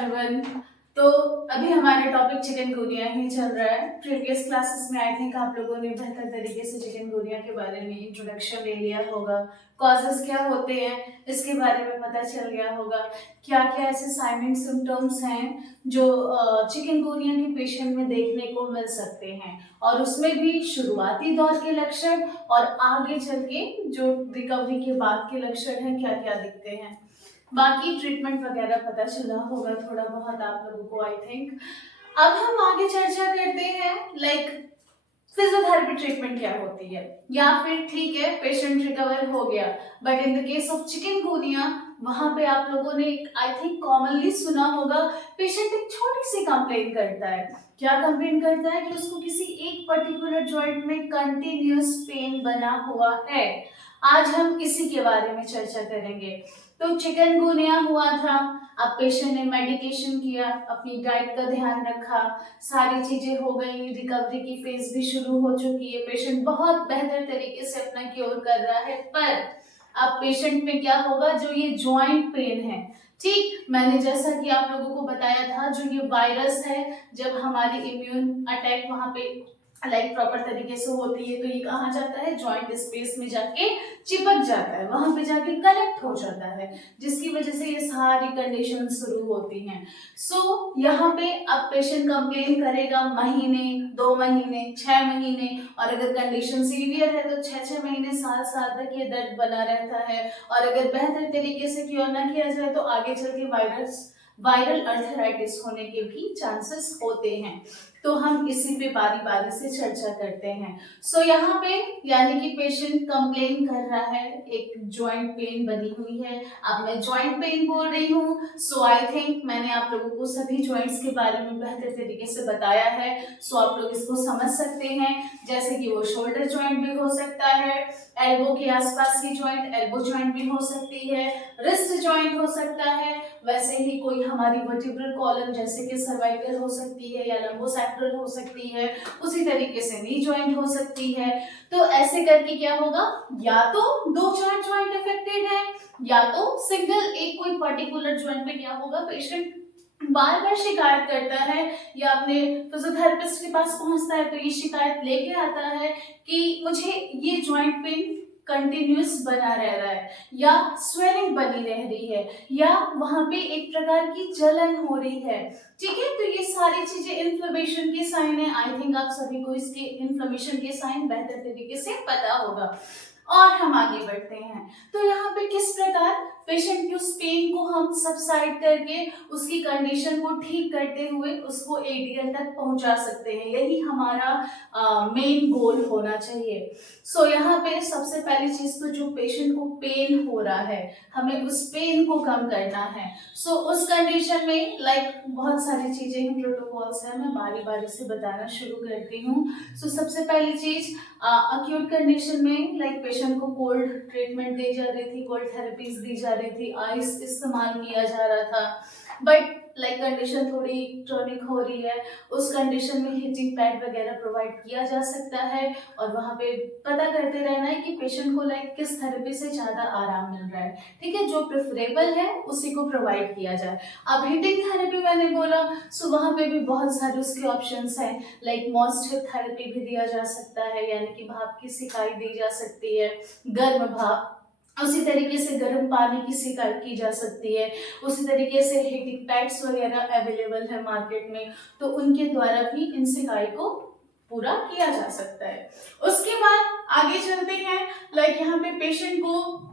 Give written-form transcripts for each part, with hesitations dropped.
Everyone. तो अभी हमारा टॉपिक चिकनगुनिया ही चल रहा है। प्रीवियस क्लासेस में आई थिंक आप लोगों ने बेहतर तरीके से चिकनगुनिया के बारे में इंट्रोडक्शन ले लिया होगा। कॉजेस क्या होते हैं इसके बारे में पता चल गया होगा। क्या क्या ऐसे साइनिंग सिम्टम्स हैं जो चिकनगुनिया के पेशेंट में देखने को मिल सकते हैं, और उसमें भी शुरुआती दौर के लक्षण और आगे चल के जो रिकवरी के बाद के लक्षण हैं क्या क्या दिखते हैं। बाकी ट्रीटमेंट वगैरह पता चला होगा थोड़ा बहुत आप लोगों को आई थिंक। अब हम आगे चर्चा करते हैं फिजियोथेरेपी ट्रीटमेंट क्या होती है, या फिर ठीक है पेशेंट रिकवर हो गया but in the case of chikungunya वहां पे आप लोगों ने आई थिंक कॉमनली सुना होगा पेशेंट एक छोटी सी कंप्लेन करता है। क्या कंप्लेन करता है कि उसको किसी एक पर्टिकुलर जॉइंट में कंटिन्यूअस पेन बना हुआ है। आज हम इसी के बारे में चर्चा करेंगे। तो चिकनगुनिया हुआ था, अब पेशेंट ने मेडिकेशन किया, अपनी डाइट का ध्यान रखा, सारी चीजें हो गई, रिकवरी की फेज भी शुरू हो चुकी है, पेशेंट बहुत बेहतर तरीके से अपना क्योर कर रहा है। पर अब पेशेंट में क्या होगा, जो ये जॉइंट पेन है, ठीक मैंने जैसा कि आप लोगों को बताया था, जो ये वायरस है जब हमारी इम्यून अटैक वहां पे प्रॉपर तरीके से होती है तो ये कहाँ जाता है, जॉइंट स्पेस में जाके चिपक जाता है, वहां पे जाके कलेक्ट हो जाता है, जिसकी वजह से ये सारी कंडीशन शुरू होती हैं। यहाँ पे अब पेशेंट कंप्लेन करेगा महीने, 2 महीने, 6 महीने, और अगर कंडीशन सीवियर है तो 6 6 महीने, साल साल तक ये दर्द बना रहता है। और अगर बेहतर तरीके से क्योर ना किया जाए तो आगे चल के वायरल अर्थराइटिस होने के भी चांसेस होते हैं। तो हम इसी पे बारी बारी से चर्चा करते हैं। यहाँ पे यानी कि पेशेंट कंप्लेन कर रहा है, एक जॉइंट पेन बनी हुई है। अब मैं जॉइंट पेन बोल रही हूँ, सो आई थिंक मैंने आप लोगों को सभी जॉइंट्स के बारे में बेहतर तरीके से बताया है, सो आप लोग इसको समझ सकते हैं। जैसे कि वो शोल्डर जॉइंट भी हो सकता है, एल्बो के आसपास की जॉइंट एल्बो जॉइंट भी हो सकती है, रिस्ट जॉइंट हो सकता है, वैसे ही कोई हमारी वर्टिब्रल कॉलम जैसे कि सर्वाइकल हो सकती है या लंबोसैक्रल हो सकती है, उसी तरीके से नी जॉइंट हो सकती है। तो ऐसे करके क्या होगा, या तो 2 4 जॉइंट अफेक्टेड है, या तो सिंगल एक कोई पर्टिकुलर जॉइंट पे क्या होगा, पेशेंट बार बार शिकायत करता है या अपने फिजियोथेरेपिस्ट के पास पहुंचता है तो ये शिकायत लेके आता है कि मुझे ये जॉइंट पेन कंटिन्यूअस बना रह रहा है, या स्वेलिंग बनी रह रही है, या वहां पे एक प्रकार की जलन हो रही है। ठीक है, तो ये सारी चीजें इन्फ्लेमेशन के साइन है। आई थिंक आप सभी को इसके इन्फ्लेमेशन के साइन बेहतर तरीके से पता होगा। और हम आगे बढ़ते हैं, तो यहाँ पे किस प्रकार पेशेंट की उस पेन को हम सबसाइड करके उसकी कंडीशन को ठीक करते हुए उसको एडीएल तक पहुंचा सकते हैं, यही हमारा मेन गोल होना चाहिए। यहाँ पे सबसे पहली चीज तो जो पेशेंट को पेन हो रहा है, हमें उस पेन को कम करना है। उस कंडीशन में बहुत सारी चीजें हैं, प्रोटोकॉल्स हैं, मैं बारी बारी से बताना शुरू करती हूँ। सबसे पहली चीज, अक्यूट कंडीशन में पेशेंट को कोल्ड ट्रीटमेंट दी जा रही थी, कोल्ड थेरेपीज दी जा रही थी, आइस इस्तेमाल किया जा रहा था। बट कंडीशन थोड़ी क्रॉनिक हो रही है, उस कंडीशन में हीटिंग पैड वगैरह प्रोवाइड किया जा सकता है, और वहां पे पता करते रहना है कि पेशेंट को किस थेरेपी से ज्यादा आराम मिल रहा है। ठीक है, जो प्रेफरेबल है उसी को प्रोवाइड किया जाए। अब हीटिंग थेरेपी मैंने बोला, वहां पे भी बहुत सारे उसके ऑप्शंस हैं, मॉइस्चर थेरेपी भी दिया जा सकता है, यानी कि भाप की सिकाई दी जा सकती है, गर्म भाप, उसी तरीके से गर्म पानी की सिकाई की जा सकती है, उसी तरीके से हीटिंग पैड्स वगैरह अवेलेबल है मार्केट में, तो उनके द्वारा भी इन सिकाई को पूरा किया जा सकता है। उसके बाद आगे चलते हैं, यहाँ पे पेशेंट को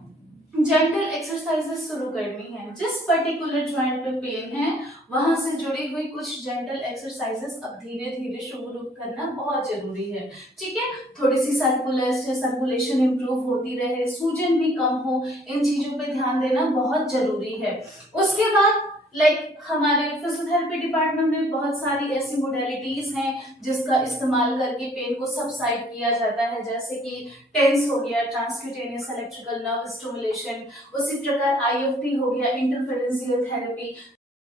जेंटल एक्सरसाइजेस शुरू करनी है। जिस पर्टिकुलर जॉइंट पे पेन है वहां से जुड़ी हुई कुछ जेंटल एक्सरसाइजेस अब धीरे धीरे शुरू करना बहुत जरूरी है। ठीक है, थोड़ी सी सर्कुलेशन इंप्रूव होती रहे, सूजन भी कम हो, इन चीजों पे ध्यान देना बहुत जरूरी है। उसके बाद हमारे फिजियोथेरेपी डिपार्टमेंट में बहुत सारी ऐसी मोडेलिटीज हैं जिसका इस्तेमाल करके पेन को सबसाइड किया जाता है, जैसे कि टेंस हो गया, ट्रांसक्यूटेनियस इलेक्ट्रिकल नर्व स्टिमुलेशन, उसी प्रकार आईएफटी हो गया, इंटरफेरेंशियल थेरेपी।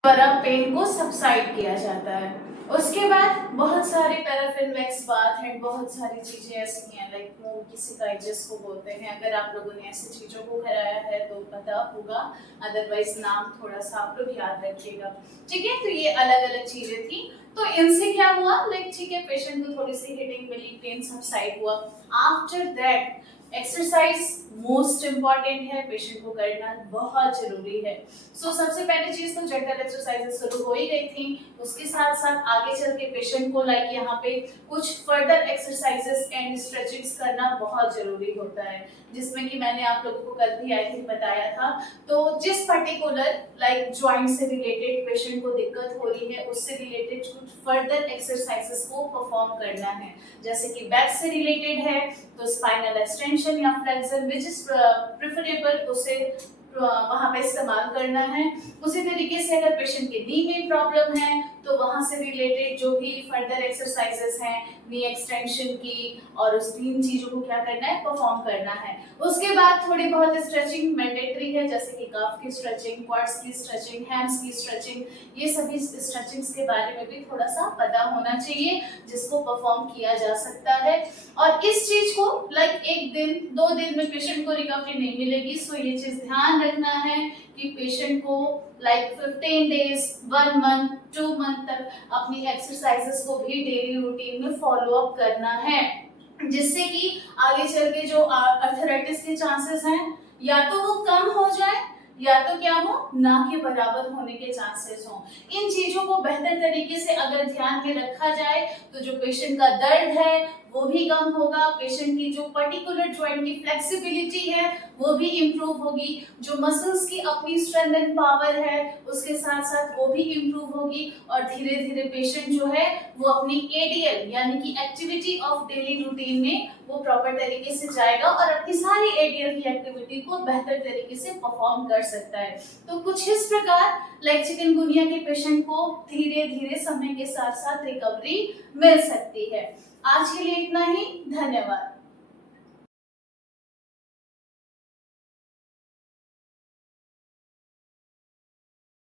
द्वारा पेन को सबसाइड किया जाता है। उसके बाद बहुत सारे पैराफिन वैक्स बाथ एंड बहुत सारी चीजें ऐसी हैं, लाइक मूव किसी का जिसको बोलते हैं। अगर आप लोगों ने ऐसी चीजों को कराया है तो पता होगा, अदरवाइज नाम थोड़ा सा आप लोग याद रखिएगा। ठीक है, तो ये अलग अलग चीजें थी। तो इनसे क्या हुआ, लाइक ठीक है, पेशेंट को थोड़ी सी हिटिंग मिली, पेन सबसाइड हुआ। After that exercise most important है, पेशेंट को करना बहुत जरूरी है। सबसे पहली चीज तो जनरल एक्सरसाइजेस शुरू हो ही गई थी, उसके साथ साथ आगे चल के पेशेंट को लाइक यहाँ पे कुछ फर्दर एक्सरसाइजेस एंड स्ट्रेचिंग्स करना बहुत जरूरी होता है, जिसमें कि मैंने आप लोगों को कल भी आई थिंक बताया था। तो जिस पर्टिकुलर लाइक ज्वाइंट से रिलेटेड पेशेंट को दिक्कत हो रही है, उससे रिलेटेड कुछ फर्दर एक्सरसाइजेस को परफॉर्म करना है। जैसे कि बैक से रिलेटेड है तो स्पाइनल एक्सटेंशन या फ्लेक्शन विच इज प्रेफरेबल, उसे वहां पे इस्तेमाल करना है। उसी तरीके से अगर पेशेंट के नी में प्रॉब्लम है तो वहां से रिलेटेड जो भी फर्दर एक्सरसाइजेस हैं नी एक्सटेंशन की, और उस तीन चीजों को क्या करना है, परफॉर्म करना है। उसके बाद थोड़ी बहुत स्ट्रेचिंग मैंडेटरी है, जैसे कि काफ की स्ट्रेचिंग, क्वाड्स की स्ट्रेचिंग, हैम्स की स्ट्रेचिंग। ये सभी स्ट्रेचिंग्स के बारे में भी थोड़ा सा पता होना चाहिए, जिसको परफॉर्म किया जा सकता है। और इस चीज को लाइक एक दिन 2 दिन में पेशेंट को रिकवरी नहीं मिलेगी। सो ये चीज ध्यान रखना है कि पेशेंट को लाइक 15 डेज, 1 मंथ, 2 मंथ तक अपनी एक्सरसाइजेस को भी डेली रूटीन में फॉलो अप करना है, जिससे कि आगे चल के जो आर्थराइटिस के चांसेस हैं या तो वो कम हो जाए या तो क्या हो, ना के बराबर होने के चांसेस हो। इन चीजों को बेहतर तरीके से अगर ध्यान में रखा जाए तो जो पेशेंट का दर्द है वो भी कम होगा, पेशेंट की जो पर्टिकुलर जॉइंट की फ्लेक्सिबिलिटी है वो भी इम्प्रूव होगी, जो मसल्स की अपनी स्ट्रेंथ एंड पावर है उसके साथ साथ वो भी इम्प्रूव होगी, और धीरे धीरे पेशेंट जो है वो अपनी एडीएल यानी कि एक्टिविटी ऑफ डेली रूटीन में वो प्रॉपर तरीके से जाएगा और अपनी सारी एडीएल की एक्टिविटी को बेहतर तरीके से परफॉर्म कर सकता है। तो कुछ इस प्रकार लाइक चिकनगुनिया के पेशेंट को धीरे धीरे समय के साथ साथ रिकवरी मिल सकती है। आज के लिए इतना ही, धन्यवाद।